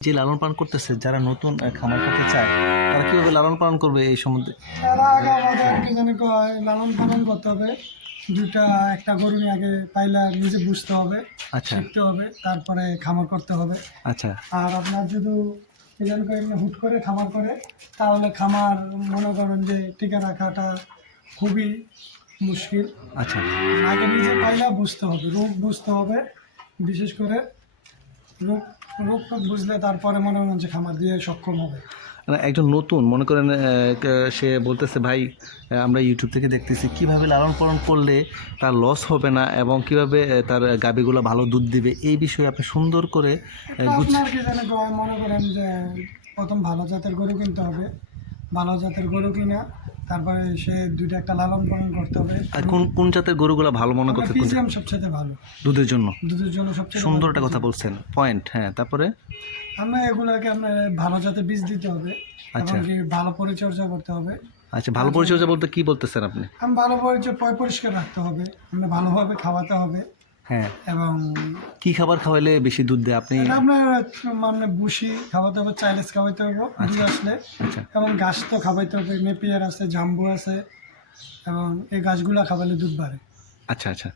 যে লালন পালন করতেছে যারা নতুন খামার করতে চায় তারা কীভাবে লালন পালন করবে এই সম্বন্ধে? তারা আগে আমাদের কি জানি লালন পালন করতে হবে। দুটা একটা গরু নিয়ে আগে পাইলা নিজে বুঝতে হবে আচ্ছা। শিখতে হবে তারপরে খামার করতে হবে। আচ্ছা। আর আপনার যদি কি জানি কয় এমনি হুট করে খামার করে তাহলে খামার মনে করেন যে টিকে রাখাটা খুবই মুশকিল। আচ্ছা। আগে নিজে পাইলা বুঝতে হবে রোগ বুঝতে হবে বিশেষ করে রোগ রোগ বুঝলে তারপরে মনে করেন যে খামার দিয়ে সক্ষম হবে। একজন নতুন মনে করেন সে বলতেছে ভাই আমরা ইউটিউব থেকে দেখতেছি কীভাবে লালন পালন করলে তার লস হবে না এবং কীভাবে তার গাবিগুলো ভালো দুধ দিবে? এই বিষয়ে আপনি সুন্দর করে মনে করেন যে প্রথম ভালো জাতের গরু কিনতে হবে। ভালো জাতের গরু কিনা তারপরে সে দুইটা একটা লালন পালন করতে হবে। আর কোন কোন জাতের গরুগুলো ভালো মনে করতে কোন পিজিএম সবচেয়ে ভালো। দুধের জন্য? দুধের জন্য সবচেয়ে সুন্দর একটা কথা বলছেন। পয়েন্ট হ্যাঁ তারপরে? আমরা এগুলোকে আপনার ভালো জাতের বীজ দিতে হবে আচ্ছা। ভালো পরিচর্যা করতে হবে। আচ্ছা ভালো পরিচর্যা বলতে কি বলতেছেন আপনি? আমি ভালো পরিচর্যা পয় পরিষ্কার রাখতে হবে আমরা ভালোভাবে খাওয়াতে হবে। হ্যাঁ। এবং কি খাবার খাওয়াইলে বেশি দুধ দেয়? আপনি আপনার মানে বুসি খাওয়াতে হবে চাইলেস খাওয়াইতে হবে দুধ আসলে। আচ্ছা। এবং গাছ তো খাওয়াইতে হবে নেপিয়ার আছে জাম্বু আছে এবং এই গাছগুলা খাওয়ালে দুধ বাড়ে। আচ্ছা আচ্ছা।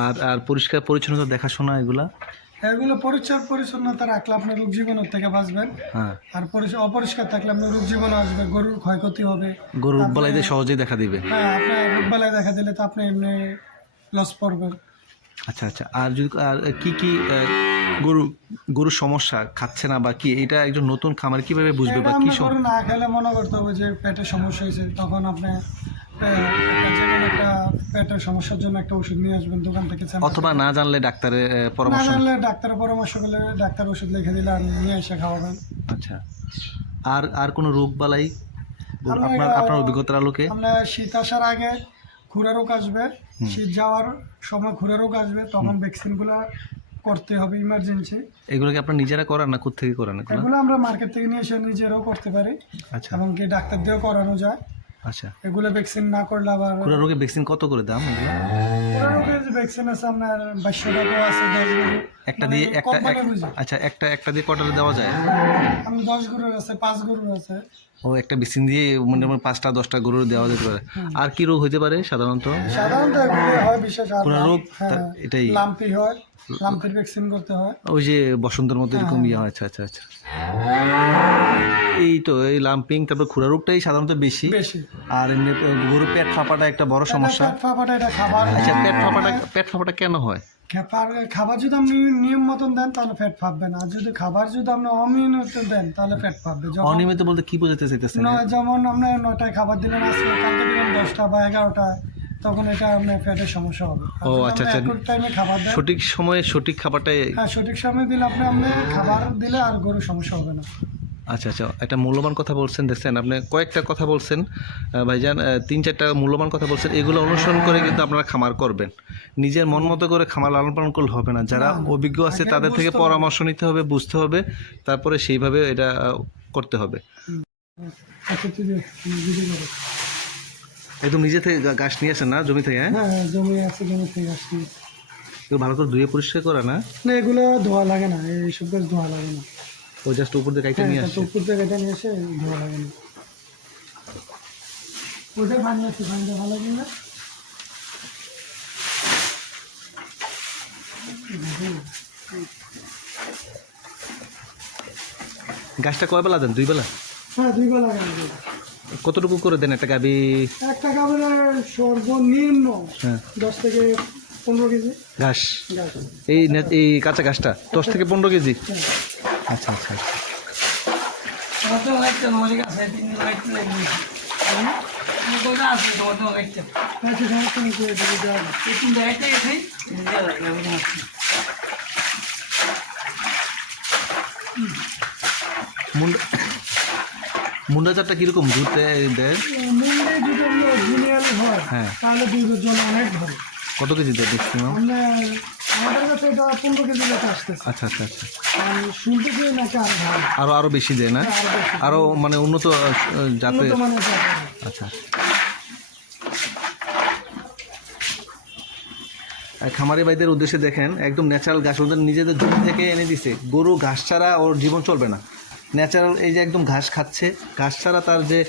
আর আর পরিষ্কার পরিচ্ছন্নতা দেখাশোনা এগুলা? এগুলো পরিষ্কার পরিচ্ছন্নতা রাখলে আপনার রোগ জীবনের থেকে বাঁচবেন। হ্যাঁ। আর পরিষ্কার অপরিষ্কার থাকলে আপনার রোগ জীবন আসবে গরুর ক্ষয়ক্ষতি হবে। গরু রোগবালাইতে সহজেই দেখা দিবে। হ্যাঁ আপনার রোগবেলায় দেখা দিলে তো আপনি এমনি লস পড়বেন। আচ্ছা আচ্ছা। আর যদি আর কি কি গরু গরুর সমস্যা খাচ্ছে না বা কি এটা একজন নতুন খামার কীভাবে বুঝবে বা কি না খেলে মনে করতে হবে যে পেটের সমস্যা হয়েছে তখন আপনি একটা পেটের সমস্যার জন্য একটা ওষুধ নিয়ে আসবেন দোকান থেকে অথবা না জানলে ডাক্তারের আহ, না পরামর্শ জানলে ডাক্তারের পরামর্শ করলে ডাক্তার ওষুধ লিখে দিলে আর নিয়ে এসে খাওয়াবেন। আচ্ছা। আর আর কোনো রোগ বালাই? আপনার আপনার অভিজ্ঞতার আলোকে? আমরা শীত আসার আগে খুরা রোগ আসবে শীত যাওয়ার সময় ঘুরে রোগ আসবে তখন ভ্যাকসিনগুলো করতে হবে ইমার্জেন্সি এগুলো কি আপনারা নিজেরা করান না কোথা করেন এগুলো? এগুলো আমরা মার্কেট থেকে নিয়ে এসে নিজেরাও করতে পারি আচ্ছা। এবং কি ডাক্তার দিয়েও করানো যায়। আচ্ছা। এগুলো ভ্যাকসিন না করলে আবার খুরা রোগে ভ্যাকসিন কত করে দাম খুরা রোগের যে ভ্যাকসিন আছে আপনার বাইশশো টাকা আছে দশ একটা দিয়ে একটা আচ্ছা একটা একটা দিয়ে কটারে দেওয়া যায়? আমি দশ গরুর আছে পাঁচ গরুর আছে। ও একটা ভ্যাকসিন দিয়ে মোটামুটি পাঁচটা দশটা গরু দেওয়া যেতে পারে। আর কি রোগ হতে পারে সাধারণত? সাধারণত হয় বিশেষ আর খুরা রোগ? হ্যাঁ এটাই। লাম্পি হয় লাম্পির ভ্যাকসিন করতে হয়। ওই যে বসন্তের মতো এরকম ইয়ে হয় আচ্ছা আচ্ছা আচ্ছা। এই তো এই লাম্পিং তারপর খুরা রোগটাই সাধারণত বেশি। বেশি। আর এমনি গরু পেট ফাঁপাটা একটা বড় সমস্যা। পেট ফাঁপাটা এটা খাবার আচ্ছা পেট ফাঁপাটা পেট ফাঁপাটা কেন হয়? খাবার যদি আপনি নিয়ম মতন দেন তাহলে ফাঁপবে না। আর যদি খাবার যদি আপনি অনিয়মিত দেন তাহলে ফাঁপবে। অনিয়মিত বলতে কি বোঝাতে চাইতেছেন? নয় যেমন আপনি নয়টায় খাবার দিলেন আজকে কালকে দিলেন দশটা বা এগারোটায় তখন এটা আপনার পেটের সমস্যা হবে। ও, আচ্ছা, আচ্ছা। টাইমে খাবার দেন সঠিক সময়ে সঠিক খাবারটাই হ্যাঁ সঠিক সময় দিলে আপনি আপনি খাবার দিলে আর গরু সমস্যা হবে না। আচ্ছা আচ্ছা একটা মূল্যবান কথা বলছেন দেখছেন আপনি কয়েকটা কথা বলছেন ভাইজান তিন চারটা মূল্যবান কথা বলছেন এগুলো অনুসরণ করে কিন্তু আপনারা খামার করবেন। নিজের মন মতো করে খামার লালন পালন করলে হবে না। যারা অভিজ্ঞ আছে তাদের থেকে পরামর্শ নিতে হবে বুঝতে হবে তারপরে সেইভাবে এটা করতে হবে। আচ্ছা। একদম নিজে থেকে গাছ নিয়ে আসেন না জমি থেকে হ্যাঁ? হ্যাঁ হ্যাঁ জমি আছে জমি থেকে আসছি এগুলো ভালো করে ধুয়ে পরিষ্কার করা না না এগুলো ধোয়া লাগে না এইসব গাছ ধোয়া লাগে না। ও জাস্ট উপর দিয়ে গাইটা হ্যাঁ নিয়ে এটা আসছে। উপর থেকে এটা নিয়ে এসে ধোয়া লাগে। না ওটা বানিয়ে ভালো লাগে না? গাছটা কয় বেলা দেন? দুই বেলা? হ্যাঁ দুই বেলা কতটুকু করে দেন একটা গাবি? একটা গাবের সর্বনিম্ন হ্যাঁ। দশ থেকে পনেরো কেজি। ঘাস। এই এই কাঁচা ঘাসটা দশ থেকে পনেরো কেজি? আচ্ছা আচ্ছা আচ্ছা। মুন্ডা মুন্ডা চারটা কীরকম দুধ দেয়? যদি হয় হ্যাঁ তাহলে দুধের জন্য অনেক ধরে কত কেজি দেয় ম্যাক্সিমাম আমাদের কাছে এটা পনেরো কেজি মতো আসতেছে। আচ্ছা আচ্ছা আচ্ছা। শুনতে পেয়ে নাকি আরও ভালো। আরও আরও বেশি দেয় না? আরও আরও মানে উন্নত জাতের। আচ্ছা আর খামারি ভাইদের উদ্দেশ্যে দেখেন একদম ন্যাচারাল ঘাস ওদের নিজেদের জমি থেকে এনে দিছে। গরু ঘাস ছাড়া ওর জীবন চলবে না। ন্যাচারাল এই যে একদম ঘাস খাচ্ছে ঘাস ছাড়া তার যে-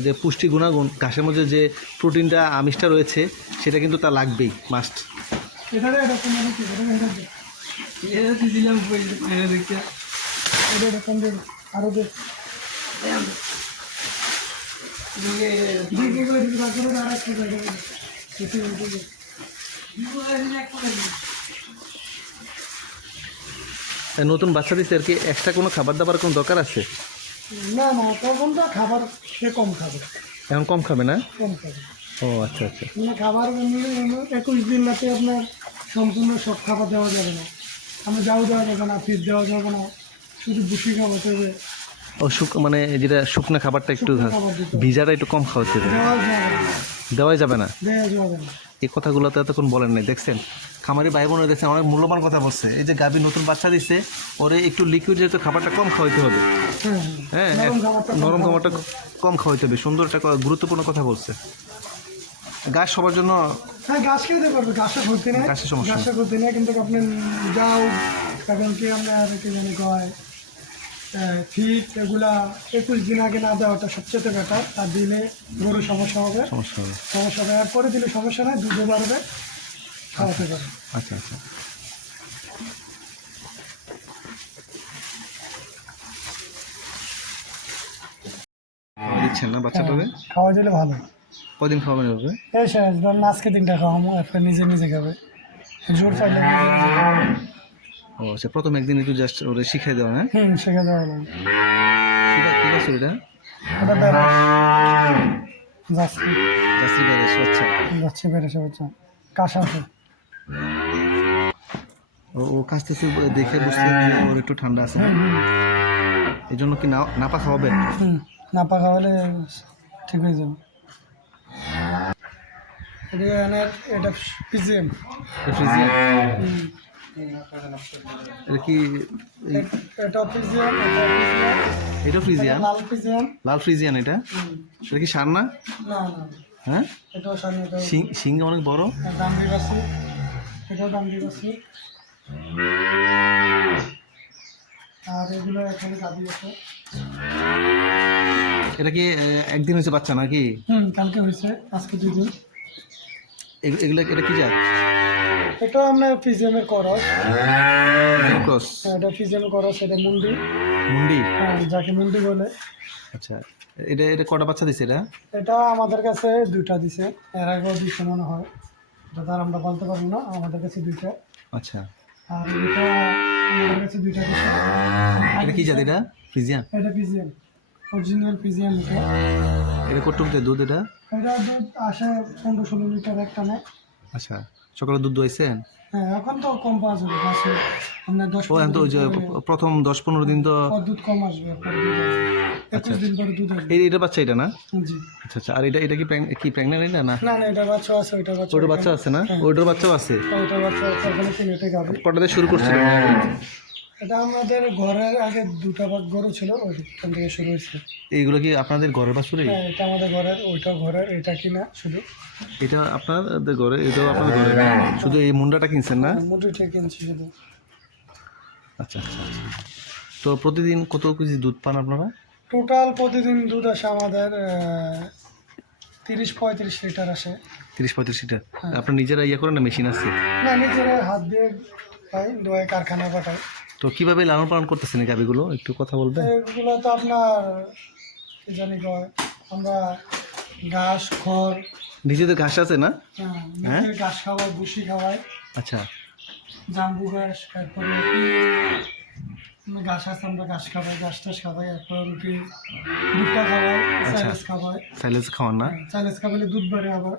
যে পুষ্টি গুণাগুণ ঘাসের মধ্যে যে প্রোটিনটা আমিষটা রয়েছে সেটা কিন্তু তা লাগবেই মাস্ট এটারে এটা কোন কি এটা এটা দে। এটা দিছিলাম এটা দেখতে এটা এটা কোন দিন আরও দে দিকে করে দিকে করে আর একটা করে দে কিছু দিকে নতুন বাচ্চা দিচ্ছে আর কি এক্সট্রা কোনো খাবার দাবার কোনো দরকার আছে? না না তখন তো খাবার সে কম খাবে। এখন কম খাবে না? কম খাবে। ও আচ্ছা আচ্ছা। মানে খাবার একুশ দিন রাতে আপনার সম্পূর্ণ সব খাবার দেওয়া যাবে না। আমি যাও দেওয়া যাবে না ফিট দেওয়া যাবে না। শুধু বুসি খাওয়াতে হবে ও শুক মানে যেটা শুকনা খাবারটা একটু খাবার। ভিজাটা একটু কম খাওয়াতে হবে যাবে দেওয়াই যাবে না? যাবে এই কথাগুলো তো এতক্ষণ বলেন নাই দেখছেন? খামারি ভাই বোনেরা দেখছেন অনেক মূল্যবান কথা বলছে। এই যে গাভী নতুন বাচ্চা দিচ্ছে ওরে একটু লিকুইড যেহেতু খাবারটা কম খাওয়াইতে হবে। হ্যাঁ হ্যাঁ হ্যাঁ। নরম খাবারটা কম খাওয়াইতে হবে। সুন্দর একটা গুরুত্বপূর্ণ কথা বলছে। গাছ সবার জন্য হ্যাঁ ঘাস খেতে পারবে ক্ষতি নেই। সমস্যা নেই। ক্ষতি নেই কিন্তু আপনি যাও এখন কি আপনার কি জানি কয় ফিট এগুলা একুশ দিন আগে না দেওয়াটা সবচেয়ে বেটার আর দিলে গরু সমস্যা হবে। সমস্যা হবে। সমস্যা হবে। এরপরে দিলে সমস্যা নেই দুধও বাড়বে খাওয়াতে আচ্ছা আচ্ছা দিচ্ছেন না বাচ্চাটাকে? খাওয়া দিলে ভালো। কদিন খাওয়াবেন এভাবে? এই শেষ ধরুন আজকে তিনটা খাওয়াবো এরপর নিজে নিজে খাবে। জোর পাইলে। খাবে। ও আচ্ছা প্রথম একদিন একটু জাস্ট ওরে শিখাই দেওয়া হ্যাঁ? হুম শেখা দেওয়া লাগবে কি বা- কি বছর এটা বেড়াস যাচ্ছি জাস্টি ব্যারেজ আচ্ছা। বেড়েছে হচ্ছে কাঁসা আছে। ও দেখে বুঝতে ওর একটু ঠান্ডা আছে না এই জন্য কি না- নাপা খাওয়াবেন? না পাকা হলে ঠিক হয়ে যাবে। এটা এটা পিজিএম এটা কি এটা এটা ফ্রিজিয়ান লাল পিজিএম লাল ফ্রিজিয়ান এটা? সেটা কি সার না? না না। হ্যাঁ? এটাও শিং অনেক বড়। দাম দিয়ে পাচ্ছি এটাও দাম দিয়ে পাচ্ছি আর এগুলো এখানে দাবি আছে। এটা কি একদিন হয়েছে বাচ্চা নাকি? হুম কালকে হয়েছে আজকে দুই দিন। এগুলো এটা কি জাত? এটাও আমরা পিজিএমের করস ক্রস এটা পিজিএম করস এটা মুন্ডি। মুন্ডি? হ্যাঁ যাকে মুন্ডি বলে। আচ্ছা এটা এটা কটা বাচ্চা দিছে এটা? এটা আমাদের কাছে দুইটা দিছে। এর আগেও দিছে মনে হয়। এটা তার আমরা বলতে পারব না আমাদের কাছে দুইটা। আচ্ছা। আর এটা আমাদের কাছে দুইটা দিছে। এটা কি জাত এটা? ফ্রিজিয়ান এটা পিজিএম অরিজিনাল পিজিএম এটা। এটা দেয় দুধ এটা? এটা দুধ আসে পনেরো ষোলো লিটার একটা নেয় আচ্ছা সকালে দুধ দোয়াইছেন? হ্যাঁ এখন তো কম পাওয়া যাবে আপনার দশ ও এখন তো ওই যে প্রথম দশ পনেরো দিন তো দুধ কম আসবে এই এটা বাচ্চা এটা না? জি। আচ্ছা আচ্ছা আর এটা এটা কি প্রেগ- কি প্রেগনেন্ট এটা না? না না এটা বাচ্চা আছে ওইটা বাচ্চা ওইটার বাচ্চা আছে না? ওইটার বাচ্চাও আছে? ওইটা বাচ্চা আছে ওখানে তিনটে গাবে। কটাতে শুরু করছিল এটা আমাদের ঘরের আগে দুটা ভাগ গরু ছিল ওইখান থেকে শুরু হয়েছে। এইগুলো কি আপনাদের ঘরের বাছুরি হ্যাঁ এটা আমাদের ঘরের ওইটা ঘরের এটা কিনা শুধু। এটা আপনাদের ঘরে এটাও আপনাদের ঘরে? শুধু এই মুন্ডাটা কিনছেন না? মুটিটা কিনছি শুধু। আচ্ছা আচ্ছা আচ্ছা। তো প্রতিদিন কত কেজি দুধ পান আপনারা? টোটাল প্রতিদিন দুধ আসে আমাদের তিরিশ পঁয়ত্রিশ লিটার আসে। তিরিশ পঁয়ত্রিশ লিটার? আপনার নিজেরা ইয়ে করেন না মেশিন আছে? না নিজেরা হাত দিয়ে পাই দোয়াই কারখানায় পাঠাই। তো কীভাবে লালন পালন করতেছেন এই গাভিগুলো? একটু কথা বলবেন। এগুলো তো আপনার কি জানি কয় আমরা ঘাস খড়। নিজেদের ঘাস আছে না? হ্যাঁ, নিজের ঘাস খাওয়াই ভুসি খাওয়াই। আচ্ছা। জাম্বু ঘাস তারপরে ঘাস আছে আমরা ঘাস খাওয়াই ঘাস টাস খাওয়াই এরপর কি দুধটা খাওয়াই চাইলেস খাওয়াই। সাইলেজ খাওয়ান না? চাইলেস খাওয়ালে দুধ বাড়ে আবার।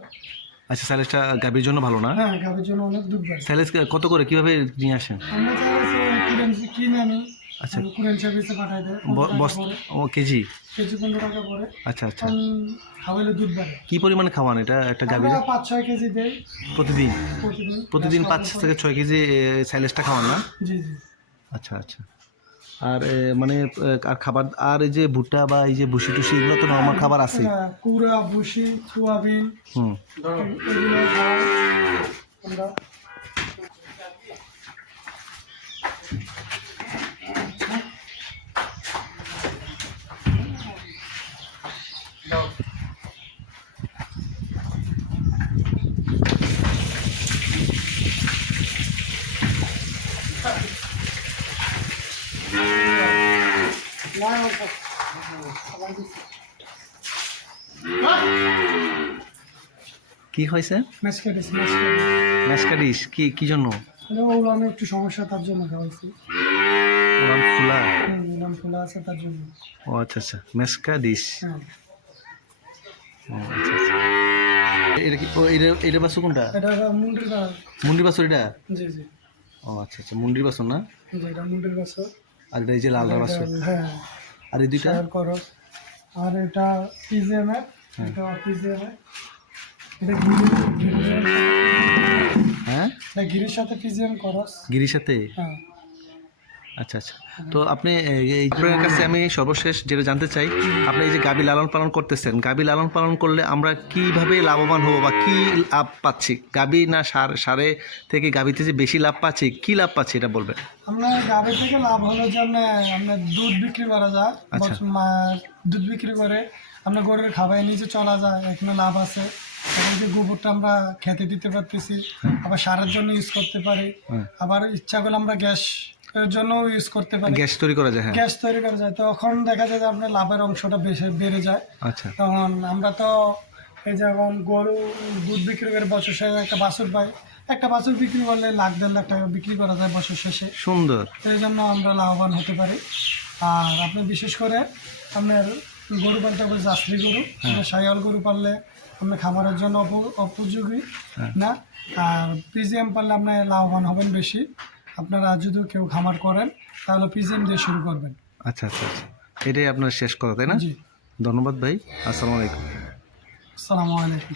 আচ্ছা সাইলেজটা গাভীর জন্য ভালো না? হ্যাঁ গাভীর জন্য অনেক দুধ বাড়ে। সাইলেজ কত করে কীভাবে নিয়ে আসেন? আমরা কিনে আচ্ছা। কুরেন সার্ভিসে পাঠাই দেয় ব- ও কেজি? কেজি পনেরো টাকা পরে আচ্ছা আচ্ছা। এখন দুধ বাড়ে। কি পরিমাণে খাওয়ান এটা? একটা গাভীর? পাঁচ ছয় কেজি দেই। প্রতিদিন? প্রতিদিন। পাঁচ থেকে ছয় কেজি সাইলেজটা খাওয়ান না? জি জি। আচ্ছা আচ্ছা। আর মানে আর খাবার আর এই যে ভুট্টা বা এই যে ভুসি টুসি এগুলো তো নর্মাল খাবার আছে? কুড়া ভুসি সোয়াবিন হুম। এগুলো আমরা। কি হয়েছে? মেসকেটিস ম্যাসকাডিস কি কি জন্য? ওগুলো আমি একটু সমস্যা তার জন্য খাওয়াইছি। ওরাম ফুলা? নিলাম খোলা আছে তার জন্য। ও আচ্ছা আচ্ছা ম্যাসকাডিস এটা কি ও এটা এটা বাসু কোনটা? এটা মুন্ডির গাছ মুন্ডি বাসু এটা? জি জি। ও আচ্ছা আচ্ছা মুন্ডির বাসু না? জি এটা মুন্ডির আর এটা এই যে লাল বাসু হ্যাঁ। আর এই দুইটা? শেয়ার করো। আর এটা পিজিএম এর হ্যাঁ। এটা পিজিএম এর। এটা গিরি হ্যাঁ? না গিরির সাথে পিজিএম করস। গিরির সাথে? হ্যাঁ। আচ্ছা আচ্ছা। তো আপনি আপনার কাছে আমি সর্বশেষ যেটা জানতে চাই আপনি এই যে গাবি লালন পালন করতেছেন গাবি লালন পালন করলে আমরা কীভাবে লাভবান হব বা কি লাভ পাচ্ছি? গাবি না সার সারে থেকে গাবিতে যে বেশি লাভ পাচ্ছি কি লাভ পাচ্ছি এটা বলবেন? আমরা গাভী থেকে লাভ হলো যে আমরা দুধ বিক্রি করা যায় আচ্ছা। দুধ বিক্রি করে আমরা গরুর খাবাই নিচে চলা যায় এখানে লাভ আছে। এখন যে গোবরটা আমরা খেতে দিতে পারতেছি আবার সারের জন্য ইউজ করতে পারি। হ্যাঁ। আবার ইচ্ছা করলে আমরা গ্যাস এর জন্য ইউজ করতে পারি। গ্যাস তৈরি করা যায় হ্যাঁ। গ্যাস তৈরি করা যায়। তখন দেখা যায় যে আপনার লাভের অংশটা বেশি বেড়ে যায়। আচ্ছা। তখন আমরা তো এই যেমন গরু দুধ বিক্রি করে বছর শেষে একটা বাছুর পাই। একটা বাছুর বিক্রি করলে লাখ দেড় লাখ টাকা বিক্রি করা যায় বছর শেষে। সুন্দর। এই জন্য আমরা লাভবান হতে পারি। আর আপনি বিশেষ করে আপনার গরু পালতে হবে জার্সি গরু। সাইয়াল গরু পাললে আপনার খাবারের জন্য অপ- উপযোগী হ্যাঁ। না? আর পিজিএম পাললে আপনি লাভবান হবেন বেশি। আপনারা যদি কেউ খামার করেন তাহলে পিজিএম দিয়ে শুরু করবেন। আচ্ছা আচ্ছা আচ্ছা। এটাই আপনার শেষ কথা তাই না? জি। ধন্যবাদ ভাই। আসসালামু আলাইকুম। আসসালামু আলাইকুম।